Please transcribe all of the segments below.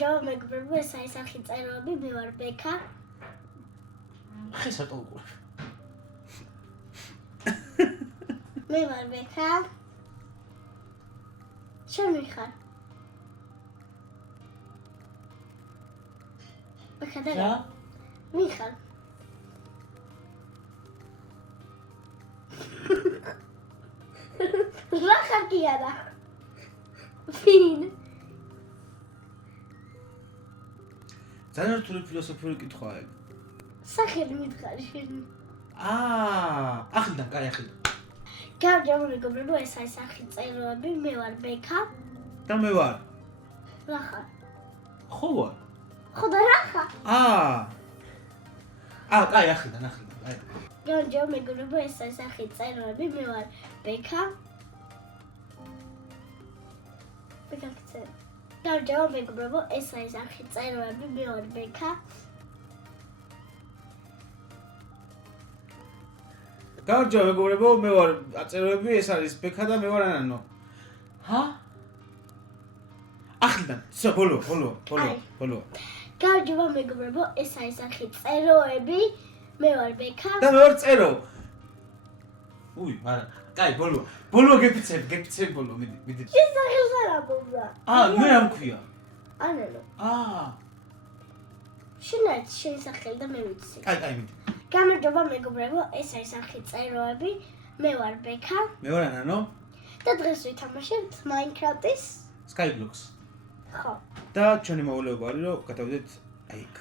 გამარჯობა მეგობრებო, ეს არის სახი წეროები, მე ვარ ბექა. ხე სატოლკო. მე ვარ ბექა. შენ ვიხარ? ბექა და რა? ვიხარ? რა ხარ არა? ვინ? ძალიან რთული ფილოსოფიური კითხვაა ეგ. სახელი მითხარი შენ. ახლიდან, კაი ახლიდან. გამარჯობა მეგობრებო, ეს არის სახი წეროები, მე ვარ ბექა. და მე ვარ. რა ხარ? ხო ვარ. ხო და რა ხარ? კაი ახლიდან. გამარჯობა მეგობრებო, ეს არის სახი წეროები, მე ვარ ბექა. გამარჯობა მეგობრებო, ეს არის სახი წეროები, მე ვარ ბექა. გამარჯობა მეგობრებო, მე ვარ წეროები, ეს არის ბექა და მე ვარ ანანო. ახლიდან, ბოლო. გამარჯობა მეგობრებო, ეს არის სახი წეროები, მე ვარ ბექა. და მე ვარ წერო. არა, კაი, ბოლო გეფიცები ბოლო, მიდი. ეს სახელს არ ამბობდა. მე რა მქვია? ანანო. შენ სახელი და მე ვიცი. კაი, მიდი. გამარჯობა მეგობრებო, ეს არის სახი წეროები, მე ვარ ბექა. მე ვარ ანანო. და დღეს ვითამაშებთ Minecraft-ის Skyblock-ს. ხო. და ჩვენი მოვალეობა არის, რომ გადავიდეთ იქ.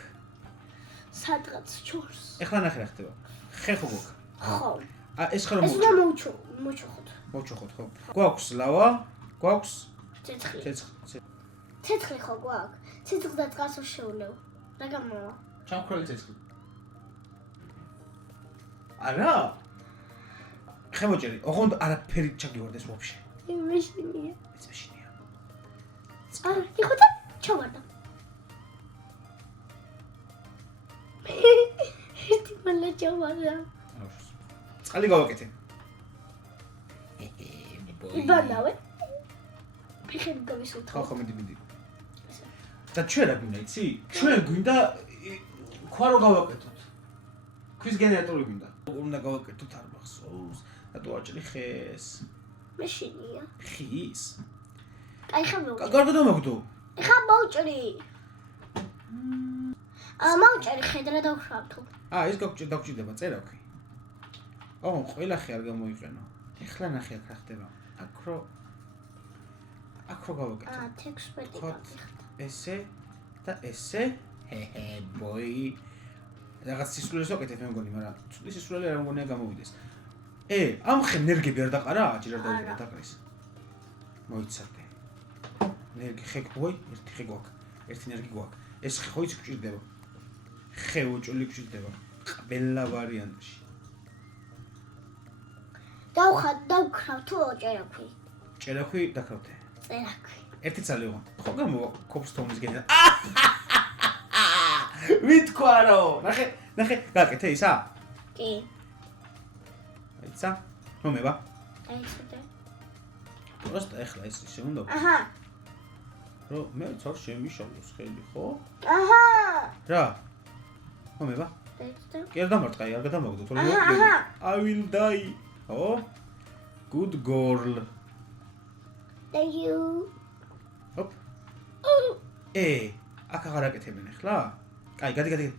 სადღაც ჩორს. ეხლა ნახე რა ხდება. ხე ხო გვაქვს? ხო. ეს ხარო ეს უნდა მოვჩუხოთ. მოვჩუხოთ, ხო. გვაქვს ლავა, გვაქვს ცეცხლი. ცეცხლი ხო გვაქვს. ცეცხლს და წყალს შევლევ. რა გამოვა? ჩამქრალი ცეცხლი. არა? ხემოჭერი, ოღონდ არაფერი ჩაგივარდეს ვაფშე. მეშინია. ეს მეშინია. იხო და ჩავარდა. ერთი მალე ჩავარდა. წყალი გავაკეთე. იბანავე. ფეხები გავისურვო. ხო, მიდი. და ჩვენ რა გვინდა, იცი? ჩვენ გვინდა ქვა რო გავაკეთოთ. ქვის გენერატორი გვინდა. უნდა გავაკეთოთ არ მახსოვს. რატო აჭრი ხეს? მეშინია. ხის? აი ხა მოვჭრი. კარგად ამაგდო. ხა მოვჭრი. მოვჭრი ხედრა დავშავთო. ეს დაგჭირდება წერაქვი. ყველა ხე არ გამოიყენო. ეხლა ნახე აქ რა ხდება. აქრო გავაკეთე. ტექსტი გავიხდა. ესე და ესე. ბოი. რაღაც სისულელს ვაკეთებ მე მგონი, მაგრამ ცუდი სისულელი არ მგონია გამოვიდეს. ამ ხე ნერგები არ დაყარა, აჭირ არ დავიდა დაყრის. მოიცადე. ნერგი ხე გვაქვს, ერთი ხე გვაქვს. ერთი ნერგი გვაქვს. ეს ხე ხო იცი გჭირდება. ხე უჭული გჭირდება. ყველა ვარიანტში. დავქრავ თუ ჭერაქვი. ჭერაქვი დაქრავდე. წერაქვი. ერთი წალი ვიყო. ხო გამოვა კოპსტონის გენერა. ვიტქვა რომ. ნახე, გაკეთე ისა? კი. ისა? მომება. დაიწყე. პროსტა ეხლა ეს ისე უნდა. რომ მე ცალ შემიშავლოს ხელი, ხო? რა? მომება? დაიწყე. კი არ დამარტყაი, არ გადამაგდო, თორე I will die. Good girl. Thank you. Hop. აქ აღარ აკეთებენ ახლა? კაი, გადი.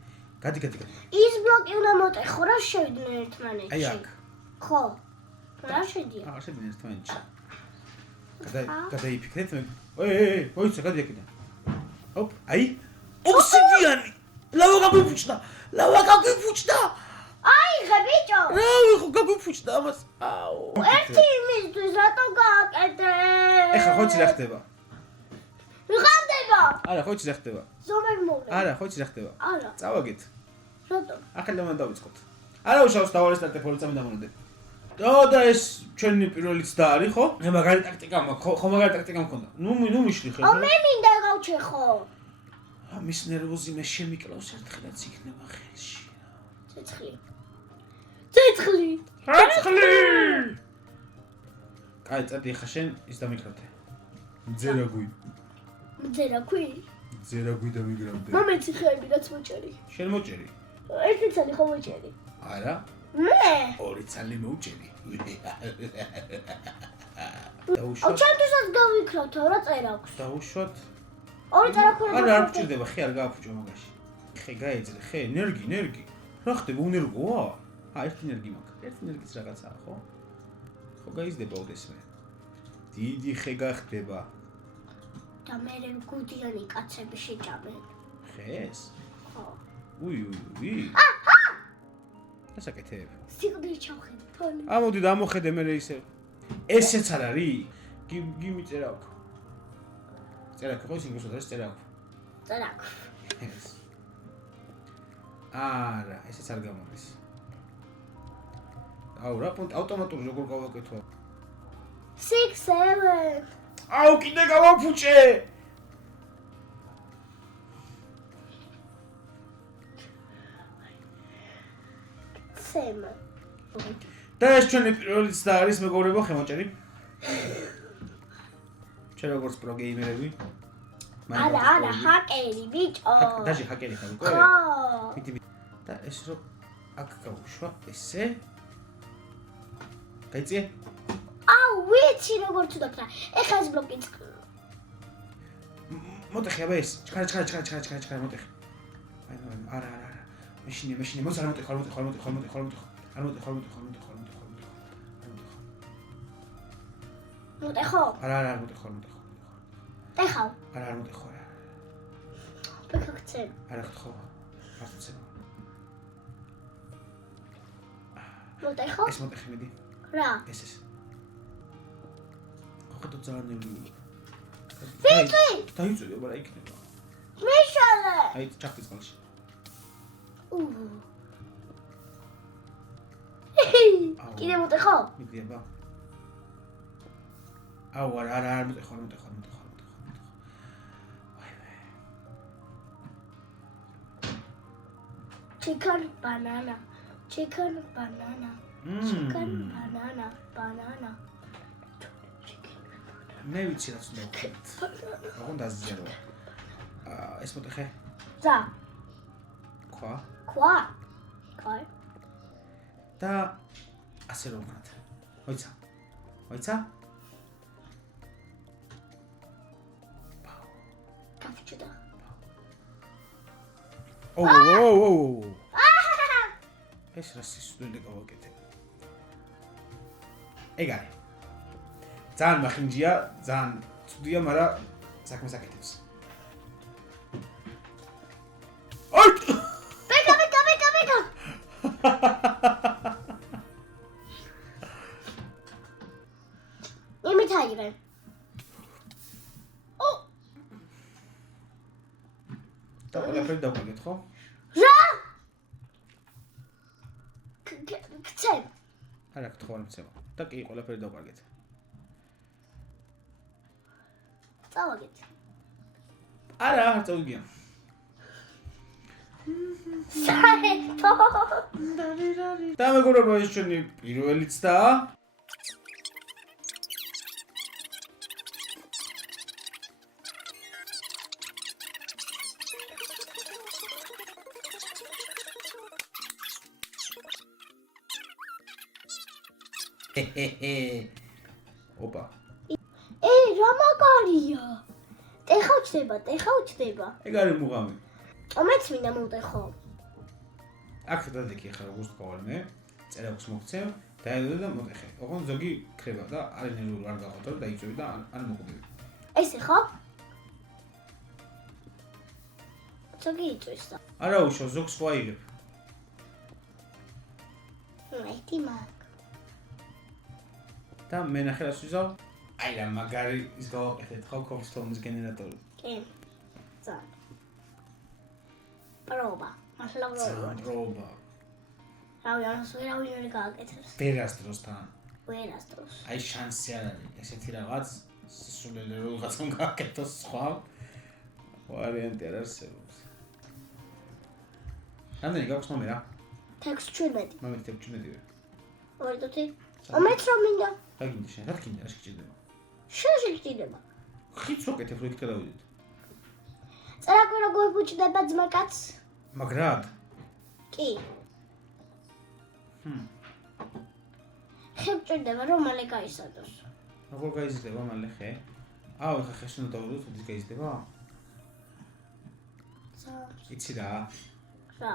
ის ბლოკი უნდა მოტეხო, რა შევიდნენ ერთმანეთში. აი აქ. ხო. რა შედია? აღარ შევიდნენ ერთმანეთში. გადაიფიქრეთ მე. მოიცა, გადი აქედან. ჰოპ, აი. ობსიდიანი. ლავა გაგვიფუჭდა. აი, ხებიჭო. რა ვიხო გაგვიფუჭდა ამას. ერთი იმისთვის რატო გააკეთე? ეხლა ხო იცი რა ხდება? ვიღამდება. არა, ხო იცი რა ხდება? ზომერ მოვე. არა, ხო იცი რა ხდება? არა. წავაგეთ. რატო? ახლა უნდა დავიწყოთ. არა უშავს დავარესტარტე პოლიციამ დამონდე. და ეს ჩვენი პირველი ცდა არის, ხო? მე მაგარი ტაქტიკა მაქვს, ხო მაგარი ტაქტიკა მქონდა. ნუ მიშლი ხე. მე მინდა გავჩეხო. ამის ნერვოზი მე შემიკლავს ერთხელაც იქნება ხელში. ცეცხლი. კაი, წადი ხა შენ ის დამიქრათე. მძერაგვი. ზერა გვიდა მიგრამდე. მომეცი ხეები რაც მოჭერი. შენ მოჭერი? ერთი ცალი ხო მოჭერი. არა? მე. ორი ცალი მოუჭერი. აუ ჩემთვისაც გავიქრათ, რა წერა აქვს. დაუშვათ. ორი წერა ქონა. არა, არ გჭირდება, ხე არ გააფუჭო მაგაში. ხე გაეძლე, ხე, ენერგი. რა ხდება, უნერგოა? ერთი ენერგი მაქვს. ერთი ენერგის რაღაცაა, ხო? ხო გაიზრდება ოდესმე. დიდი ხე გახდება. და მე გუდიანი კაცები შეჭამენ. ხეს? ხო. უი. ასაკეთებ. სიკვდილი ჩავხედე თონი. ამოდი დამოხედე მე ისე. ესეც არ არის? გიმიწერა აქვს. წერა აქვს, ხო ის ინგლისურად არის წერა აქვს. წერა აქვს. არა, ესეც არ გამოდის. აუ რა პონტ ავტომატური როგორ გავაკეთო? 6 7 აუ კიდე გავაფუჭე. სემა. და ეს ჩვენი პირველი ცდა არის მეგობრებო, ხემოჭერი. ჩვენ როგორც პრო გეიმერები. არა, ჰაკერი, ბიჭო. დაჟე ჰაკერი ხარ უკვე? ხო. მიტი და ეს რო აქ გავუშვა, ესე. გაიწიე? აუ, ვიცი როგორც ვდაქრა. ეხლა ეს ბლოკი მოტეხი აბა ეს. ჩქარა მოტეხი. არა. მეშინე, მოც არ მოტეხი, არ მოტეხი. მოტეხო? არა, არ მოტეხი. ტეხავ. არა, არ მოტეხი. პექაქცე. არა ხთხო. ასწე. მოტეხო? ეს მოტეხი მიდი. რა? ეს. ხოხეთო ძალიანები. ვიცი! დაიწვიო, მაგრამ იქნება. მიშალე! აი, ჩახტის ყალში. კიდე მოტეხო? მიდი აბა. აუ, არა, მოტეხი. Chicken banana. მე ვიცი რაც უნდა ვქნათ. აღონ დაზიარო. ეს მოტეხე? ზა. ქვა. ქვა. და ასე რომ ვქნათ. მოიცა? კაფეჭდა. ოუ. ეს რა სისულელე გავაკეთე. ეგ არის. ძალიან მახინჯია, ძალიან ცუდია, მაგრამ საქმეს აკეთებს. აი! ბეკა. იმით აიღე. და ყველაფერი დავკეთეთ, ხო? რა? ქცე. არა, გთხოვ არ მცემა. და კი, ყველაფერი დავკეთეთ. წავაგეთ. არა, არ წავიგია. საერთო. და მეგობრებო, ეს ჩვენი პირველი ცდაა. ოპა. რა მაგარია. ტეხავ ჩდება. ეგ არის მუღამი. მეც მინდა მოვტეხო. აქ დადექი ახლა როგორც თქვენ მე, წერა აქვს მოგცემ, დაედო და მოტეხე. ოღონდ ზოგი ქრება და არენერულ არ გაყავთ და იწვევი და არ მოყვები. ესე ხო? ზოგი იწვის და. არა უშო, ზოგს ხო აიღებ. მეტი მაგ. და მე ნახე რას ვიზავ? აი რა მაგარი ის გავაკეთეთ ხო კობსტონის გენერატორი. კი. ზა. პრობა. პრობა. რავი გააკეთებს. ვერასდროსთან. ვერასდროს. აი შანსი არ არის. ესეთი რაღაც სულელე რაღაცამ გააკეთოს სხვა ვარიანტი არ არსებობს. რამდენი გაქვს მომე რა? 17. მომე 17-ვე. ვარდოთი. ამეც რომ მინდა. რა გინდა შენ? რა გინდა? რა შეჭდება? შეჭდება. ხიც ვაკეთებ რო იქ გადავიდეთ. წერა როგორ გუჭდება ძმაკაც? მაგრად? კი. ხე გჭირდება რომ მალე გაისადოს. როგორ გაიზრდება მალე ხე? აუ, ხა ხეს უნდა დავუდოთ, თუ გაიზრდება? იცი რა? რა?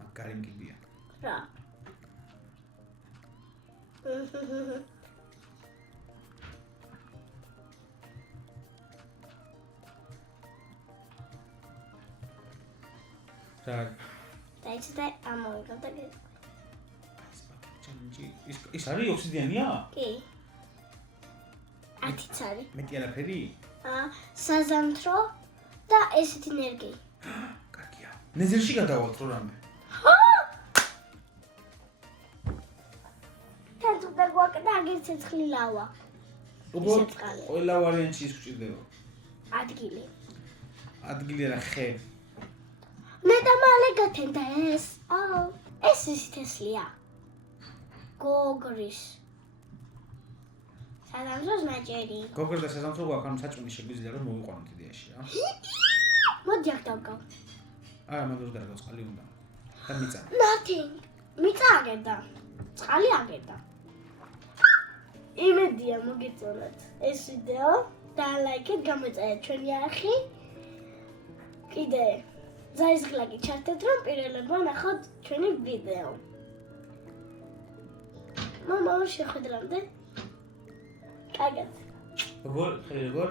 მაგარი მგიბია. რა? რა? დაიცდა ამოვიგავ და ის არის ოქსიდიანია? კი. 10-იც არის. მეტი არაფერი? საზამთრო და ესეთი ნერგი. კარგია. ნეზერში გადავალთ რო რამე. თან თუ დაგვაკდა აგერ ცეცხლილავა. უბრალოდ ყველა ვარიანტში ის გვჭირდება. ადგილი. ადგილი რა ხე. მე და მალე გათენდა ეს. ეს ის თესლია. გოგრის. საზამთროს ნაჭერი. გოგრ და საზამთრო გვაქვს, ანუ საჭმელი შეგვიძლია რომ მოვიყვანოთ იდეაში რა. მოდი აქ დავგავ. მაგას გადაგავს წყალი უნდა. და მიწა. Nothing. მიწა აგერდა. წყალი აგერდა. იმედია მოგეწონათ ეს ვიდეო და ლაიქეთ გამოწევთ ჩვენი არხი. კიდე ზაისგლაკი ჩართეთ რომ პირველებმა ნახოთ ჩვენი ვიდეო. მამა შეხვედრამდე. კარგად. როგორ? ხე როგორ?